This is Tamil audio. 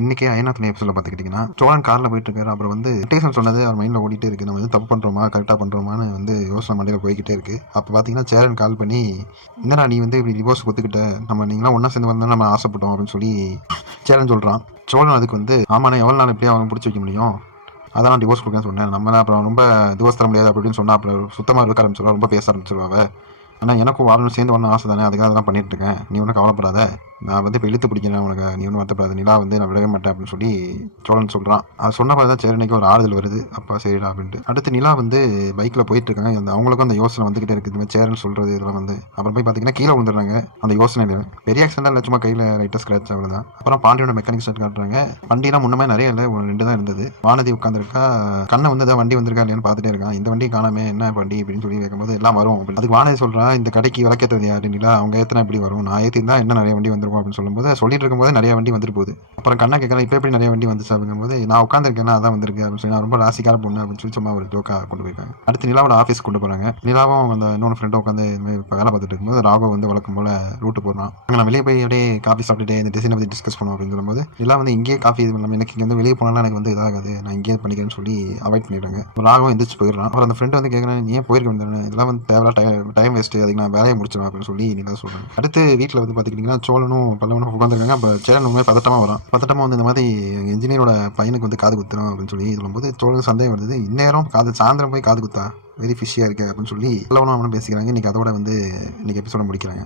இன்னைக்கு ஐநா துணை எபிசோட பார்த்துக்கிட்டிங்கன்னா சோழன் காரில் போயிட்டு இருக்காரு. அப்புறம் வந்து டேசன் சொன்னது அவர் மைண்டில் ஓடிட்டே இருக்கு. நம்ம வந்து தப்பு பண்ணுறோமா கரெக்டாக பண்ணுறோமான்னு வந்து யோசனை மண்டியில் போய்கிட்டே இருக்கு. அப்போ பார்த்தீங்கன்னா சேரன் கால் பண்ணி, என்னடா நீ வந்து இப்படி டிவோர்ஸ் ஒத்துக்கிட்ட, நீங்களாம் ஒன்றா சேர்ந்து வந்தால் நம்ம ஆசைப்பட்டோம் அப்படின்னு சொல்லி சேரன் சொல்கிறான். சோழன் அதுக்கு வந்து, ஆமாண்ணே எவ்வளோ நாள் எப்படியா அவனை பிடிச்சி வைக்க முடியும், அதான் நான் டிவோர்ஸ் கொடுக்கன்னு சொன்னேன். நம்மள அப்புறம் ரொம்ப டிவோர்ஸ் தர முடியாது அப்படின்னு சொன்னால் அப்புறம் சுத்தமாக இருக்க ஆரம்பிச்சிருவா, ரொம்ப பேச ஆரம்பிச்சிருவாங்க. ஆனால் எனக்கும் வாழணும் சேர்ந்து ஒன்றும் ஆசை தானே, அதுக்காக அதெல்லாம் பண்ணிட்டு இருக்கேன். நீ ஒன்றும் கவலைப்படாத, நான் வந்து இப்போ இழுத்து பிடிக்கிறேன் உனக்கு, நீ ஒன்றும் வருத்தப்படாத, நிலா வந்து நான் விடவே மாட்டேன் அப்படின்னு சொல்லி சோழன் சொல்கிறான். அது சொன்ன மாதிரி தான் சேரனைக்கு ஒரு ஆறுதல் வருது, அப்பா சரிடா அப்படின்ட்டு. அடுத்து நிலா வந்து பைக்கில் போயிட்டு இருக்காங்க. அந்த அவங்களுக்கும் அந்த யோசனை வந்துகிட்டே இருக்குது, இந்த சேரன் சொல்கிறது இதெல்லாம் வந்து. அப்புறம் போய் பார்த்தீங்கன்னா கீழே விழுந்துடுறாங்க. அந்த யோசனையில் பெரிய ஆக்சிடென்ட் இல்லை, சும்மா கையில் லைட்டாக ஸ்க்ராட்ச் அவ்வளோதான். அப்புறம் பாண்டியோட மெக்கானிக் செட் காட்டுறாங்க. வண்டியெல்லாம் முன்னமே நிறைய இல்லை, ஒரு 2 தான் இருந்தது. வானதி உட்காந்துருக்கா, கண்ணை வந்து தான் வண்டி வந்திருக்கா இல்லையான்னு பார்த்துட்டே இருக்கான். இந்த வண்டி காணாமே, என்ன வண்டி அப்படின்னு சொல்லி கேட்கும்போது எல்லாம் வரும் அப்படின்னு. அதுக்கு வானதி சொல்கிறா, இந்த கடைக்கு விளக்கேற்றது யாரு நிலா, அவங்க ஏற்றினா எப்படி வரும், நான் ஏற்றிருந்தா என்ன நிறைய வண்டி வந்துருக்கும் அப்படின்னு சொல்லும்போது, சொல்லிட்டு இருக்கும்போது நிறைய வண்டி வந்துட்டு போகுது. அப்புறம் கண்ணா கேட்கலாம், இப்போ எப்படி நிறைய வண்டி வந்துச்சு அப்படிங்கும்போது, நான் உட்காந்துருக்கேன்னா அதான் வந்திருக்கு அப்படின்னு சொல்லி, நான் ரொம்ப ராசிக்கார பொண்ணு அப்படின்னு சொல்லி சும்மா ஒரு ஜோக்கா கொண்டு போயிருக்காங்க. அடுத்து நிலாவோட ஆஃபீஸ் கொண்டு போகிறாங்க. நிலாவும் அந்த இன்னொன்று ஃப்ரெண்டும் உட்காந்து இப்போ வேலை பார்த்துட்டு இருக்கும்போது ராகவ் வந்து வழக்கம் போல ரூட்டு போடுறான். நான் வெளியே போய் அப்படியே காஃபி சாப்பிட்டுட்டு இந்த டிசைனை பற்றி டிஸ்கஸ் பண்ணுவோம் அப்படின்னு சொல்லும்போது, நிலா வந்து இங்கேயே காஃபி இது பண்ணலாம், எனக்கு இங்கே வந்து வெளியே போனாலும் எனக்கு வந்து இதாகாது, நான் இங்கேயே பண்ணிக்கிறேன்னு சொல்லி அவாய்ட் பண்ணிடுறாங்க. ராகவும் எந்திரிச்சு போயிடறான். அப்புறம் அந்த ஃப்ரெண்டு வந்து கேட்குறேன், நீ ஏன் போயிருக்க வேண்டியது, இதெல்லாம் வந்து தேவையில்ல டைம் வேஸ்ட்டு, அதுக்கு நான் வேலையை முடிச்சிடுவேன் அப்படின்னு சொல்லி நிலா சொல்கிறாங்க. அடுத்து வீட்டில் வந்து பார்த்துக்கிட்டிங்கன்னா சோழனும் பல்லவனும் உட்காந்துருக்காங்க. அப்போ சேரன் உண்மையாக பதட்டமாக வரும். பதட்டமாக வந்து இந்த மாதிரி இன்ஜினியரோட பையனுக்கு வந்து காது குத்துறோம் அப்படின்னு சொல்லி சொல்லும்போது சோழனுக்கு சந்தேகம் வருது, இந்நேரம் காது சாயந்தரம் போய் காது குத்தா வெரி ஃபிஷியாக இருக்குது அப்படின்னு சொல்லி பல்லவனும் அவனும் பேசிக்கிறாங்க. இன்றைக்கி அதோட வந்து இன்றைக்கி எபிசோட முடிக்கிறாங்க.